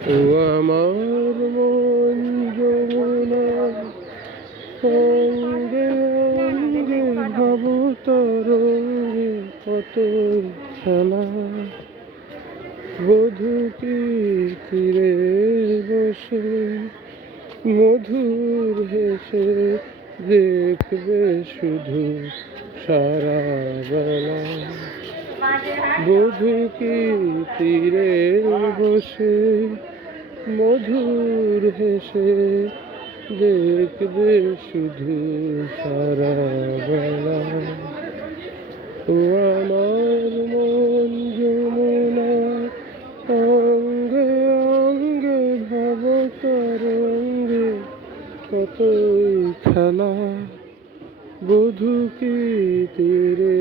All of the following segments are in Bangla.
ও আমার মন যমুনা অঙ্গে অঙ্গে ভাব তরঙ্গে কত খেলা। বধূ কি তীরে বসে মধুর হেসে দেখবে শুধু সারা বেলা। বধূ কি তীরে বসে মধুর হেসে দেখবে শুধু সারা বেলা। ও আমার মন যমুনা অঙ্গে অঙ্গে ভাব তরঙ্গে কতই খেলা। বধূ কি তীরে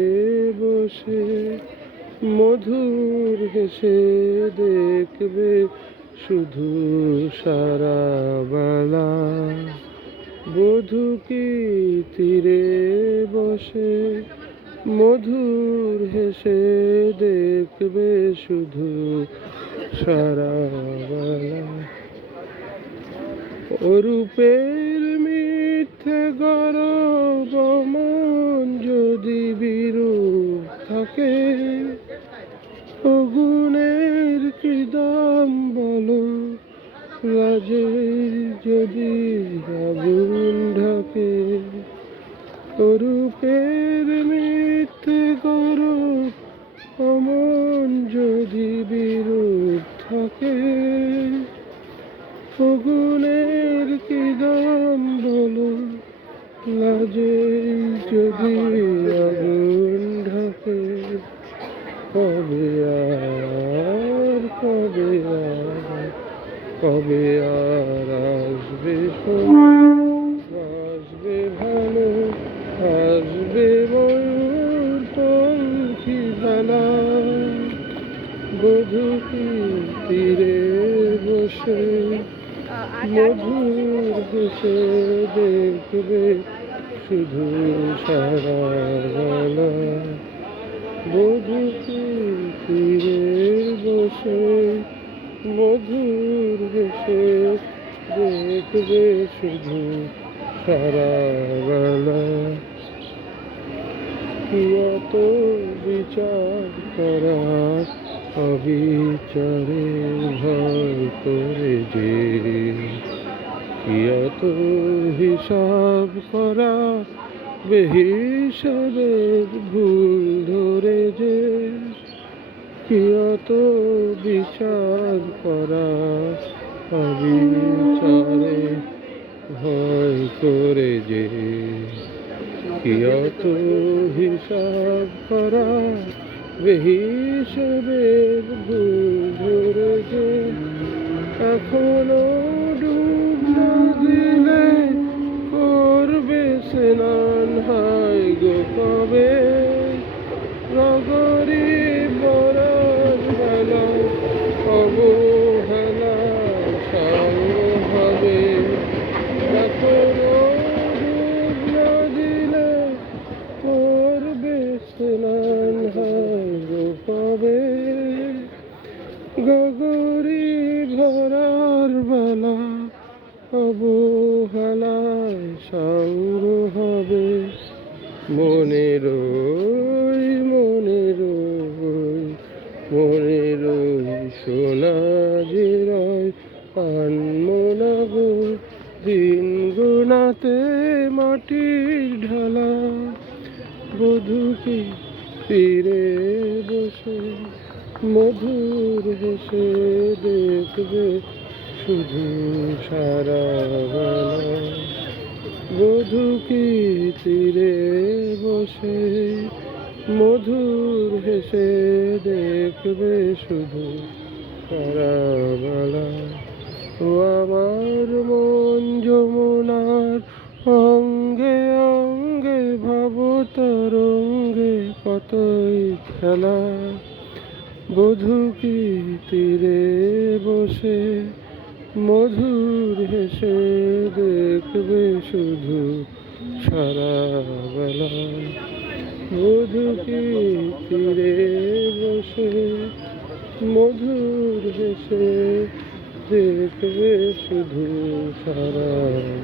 বসে মধুর হেসে দেখবে শুধু সারা বেলা। বধূ কি তীরে বসে মধুর হেসে দেখবে শুধু সারা বেলা। অরূপের মিথ্যে গরব মন যদি বিরূপ থাকে, অগুণের কি দাম বলো লাজে যদি আগুন ঢাকে। অরূপের মিথ্যে গরব অমন যদি বিরূপ থাকে, অগুণের কি দাম বলো লাজে যদি আগুন ঢাকে। কবে আর কবে আর কবে আর আসবে আসবে ভালো আসবে ময়ূর পঙ্খী ভেলা। বধূ কি তীরে বসে মধুর হেসে দেখবে শুধু সারা বেলা। বধূ কি তীরে বসে মধুর হেসে দেখবে শুধু সারা বেলা। কি অত বিচার করা অবিচারে ভয় করে যে, কি অত হিসাব করা বেহিসাবের ভুল ধরে যে, কি অত বিচার করা অবিচারে ভয় করে যে, কি অত হিসাব করা বেহিসাবের ভুল ধরে যে। এখনো ডুব না দিলে করবে স্নান হায় গো কবে। নগরী বরার বেলা অবহেলা সঙ্গ হবে। এখনো ডুব না দিলে করবে স্নান হায় গো কবে। গগরি ভরার বেলা অবহেলায় সঙ্গ হবে। মনের সোনা জিরয় আনমনা গো দিন গুনাতে মাটির ঢালা। বধূ কি তীরে বসে মধুর হেসে দেখবে শুধু সারা বেলা। বধূ কি তীরে বসে মধুর হেসে দেখবে শুধু সারা বেলা। ও আমার মন যমুনার অঙ্গে অঙ্গে ভাব তরঙ্গে কতই খেলা। বধূ কি তীরে বসে মধুর হেসে দেখবে শুধু সারা বেলা। বধূ কি তীরে বসে মধুর হেসে দেখবে শুধু সারা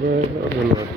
বেলা। ধন্যবাদ।